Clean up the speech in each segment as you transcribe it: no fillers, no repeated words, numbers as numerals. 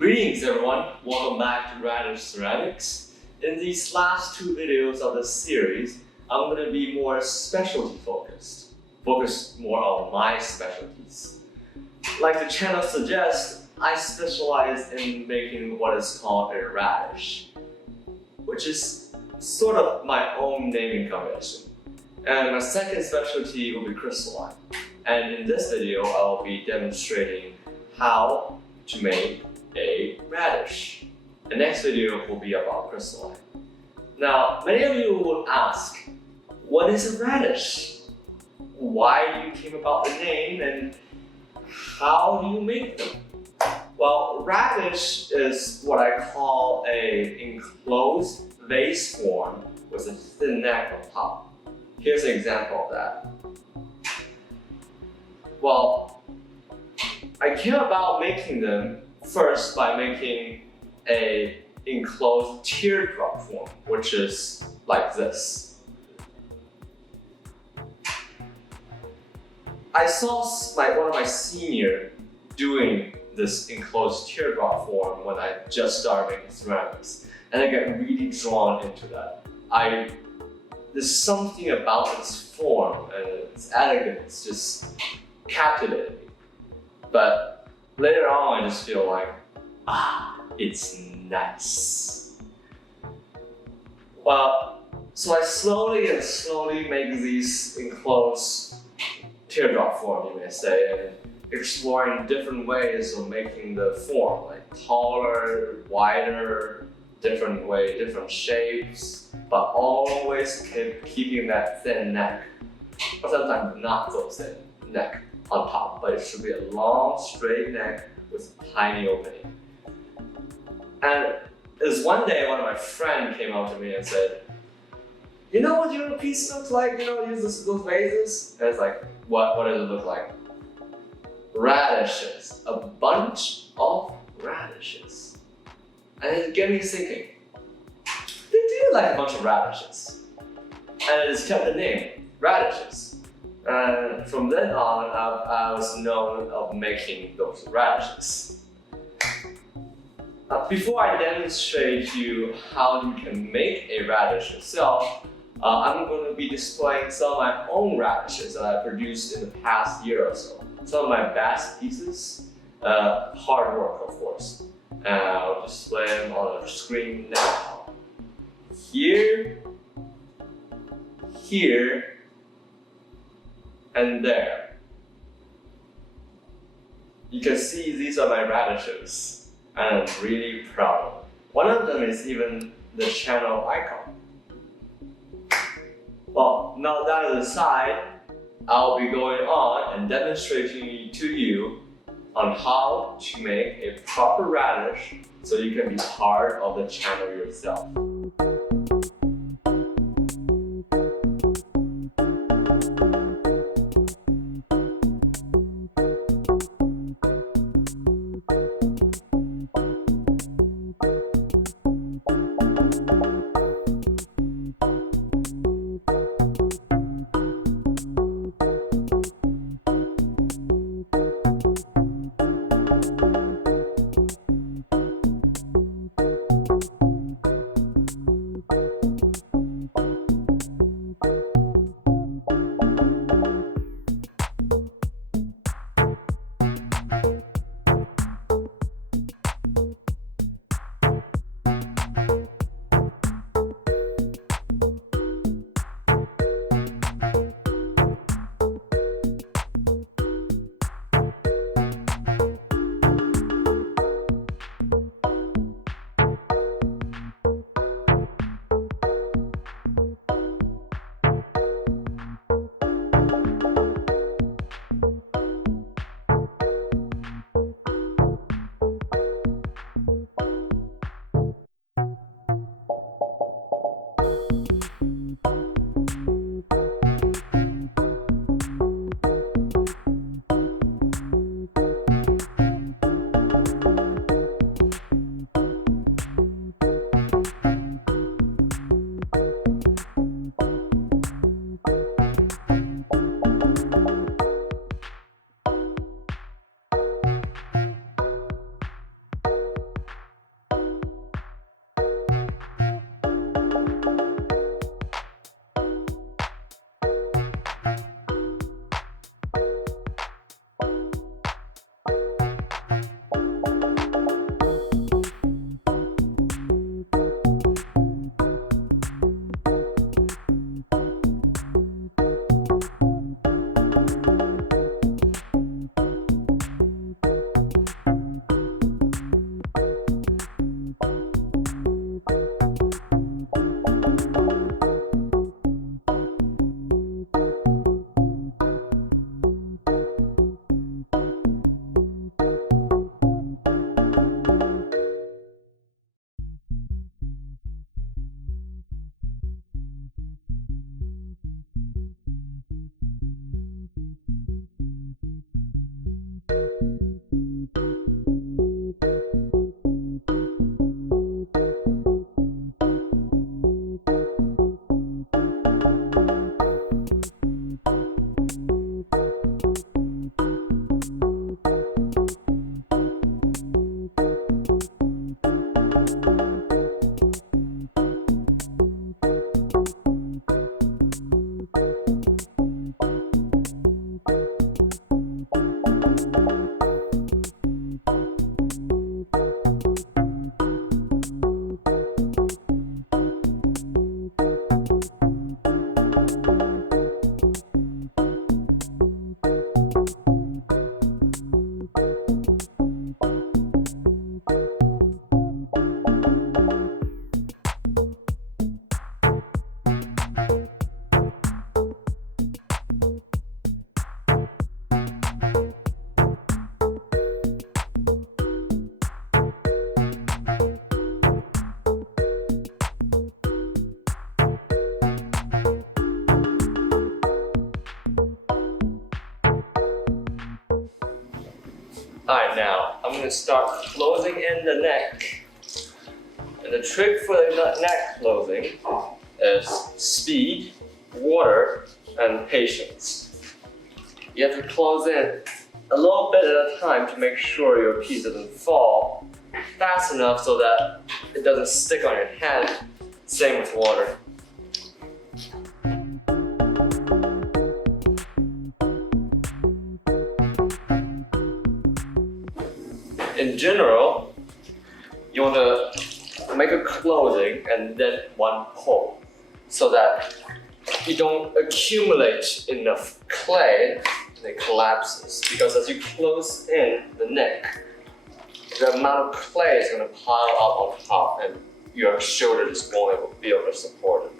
Greetings everyone, welcome back to Radish Ceramics. In these last two videos of the series, I'm going to be more specialty focused more on my specialties. Like the channel suggests, I specialize in making what is called a radish, which is sort of my own naming convention. And my second specialty will be crystalline. And in this video, I will be demonstrating how to make a radish. The next video will be about crystalline. Now, many of you will ask, what is a radish? Why you came about the name and how do you make them? Well, radish is what I call an enclosed vase form with a thin neck on top. Here's an example of that. Well, I came about making them first by making an enclosed teardrop form, which is like this. I saw one of my seniors doing this enclosed teardrop form when I just started making ceramics, and I got really drawn into that. There's something about this form and its elegance just captivated me. But later on, I just feel like, it's nice. Well, so I slowly make these enclosed teardrop form, you may say, and exploring different ways of making the form, like taller, wider, different shapes, but always keeping that thin neck, or sometimes not so thin neck on top, but it should be a long, straight neck with a tiny opening. And this one day, one of my friends came up to me and said, "You know what your piece looks like? You know, use those vases?" And it's like, what does it look like? Radishes, a bunch of radishes. And it get me thinking, they do like a bunch of radishes. And it's kept the name, radishes. And from then on, I was known of making those radishes. Before I demonstrate you how you can make a radish yourself, I'm going to be displaying some of my own radishes that I produced in the past year or so. Some of my best pieces, hard work of course. And I'll display them on the screen now. Here, and there. You can see these are my radishes, and I'm really proud of them. One of them is even the channel icon. Well, now that aside, I'll be going on and demonstrating to you on how to make a proper radish so you can be part of the channel yourself. Alright, now I'm going to start closing in the neck. And the trick for the neck closing is speed, water, and patience. You have to close in a little bit at a time to make sure your piece doesn't fall fast enough so that it doesn't stick on your hand. Same with water. In general, you want to make a closing and then one pull so that you don't accumulate enough clay and it collapses. Because as you close in the neck, the amount of clay is going to pile up on top and your shoulder just won't be able to support it.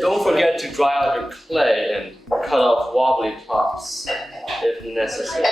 Don't forget to dry out your clay and cut off wobbly tops if necessary.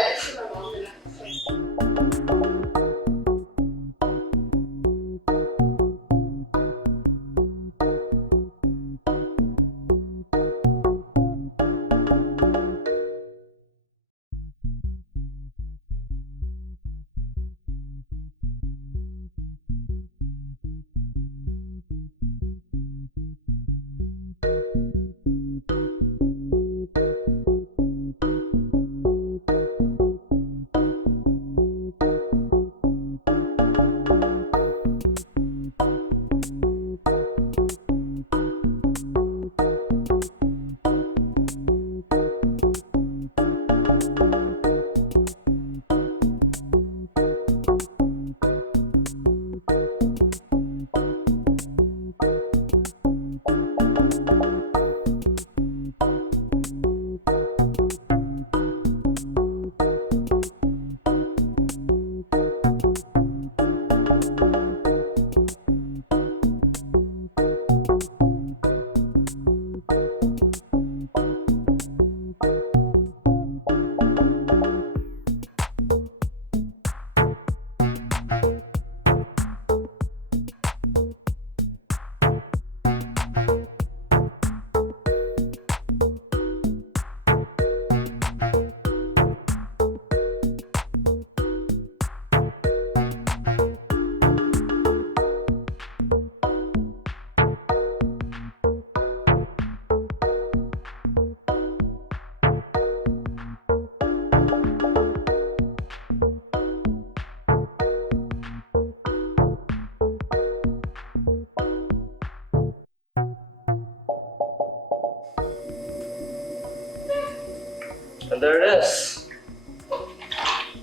And there it is,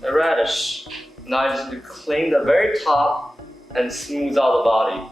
the radish. Now I just need to clean the very top and smooth out the body.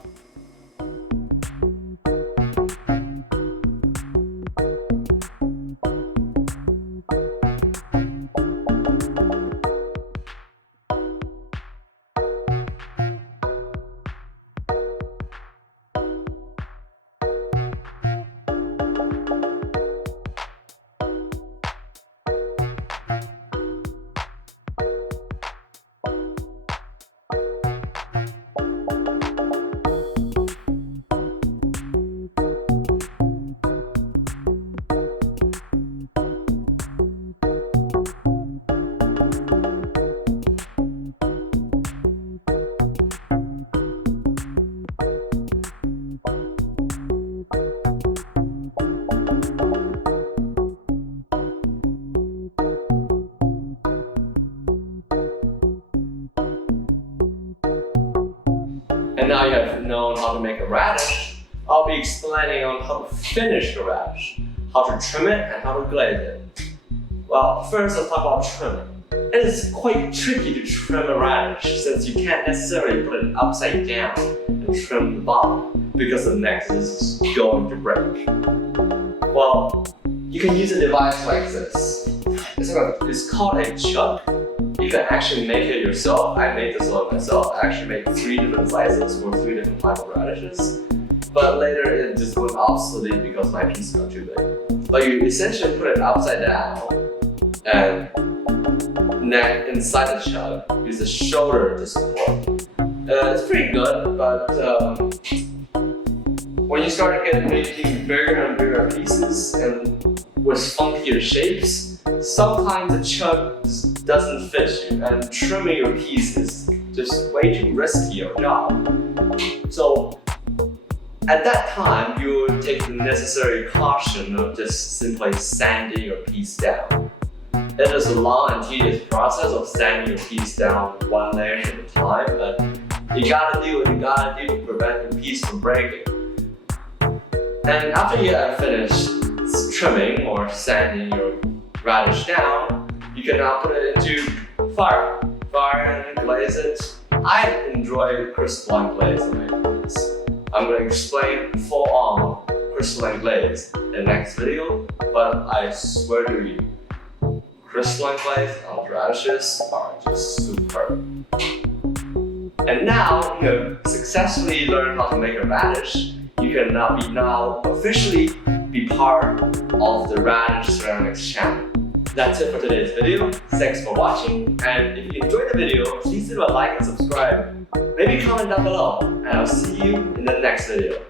And now you have known how to make a radish, I'll be explaining on how to finish the radish, how to trim it and how to glaze it. Well, first let's talk about trimming. It is quite tricky to trim a radish since you can't necessarily put it upside down and trim the bottom because the neck is going to break. Well, you can use a device like this. It's called a chuck. You can actually make it yourself. I made this one myself. I actually made 3 different sizes for 3 different types of radishes. But later it just went obsolete because my piece got too big. But you essentially put it upside down and neck inside the chug, use the shoulder to support. It's pretty good, but when you start making bigger and bigger pieces and with funkier shapes, sometimes the chug just doesn't fit you, and trimming your piece is just way too risky a job. So at that time, you would take the necessary caution of just simply sanding your piece down. It is a long and tedious process of sanding your piece down one layer at a time, but you gotta do what you gotta do to prevent your piece from breaking. And after you have finished trimming or sanding your radish down, you can now put it into fire and glaze it. I enjoy crystalline glaze on my piece. I'm going to explain full-on crystalline glaze in the next video, but I swear to you, crystalline glaze on radishes are just superb. And now you have successfully learned how to make a radish. You can now officially be part of the Radish Ceramics channel. That's it for today's video. Thanks for watching, and if you enjoyed the video, please leave a like and subscribe. Maybe comment down below, and I'll see you in the next video.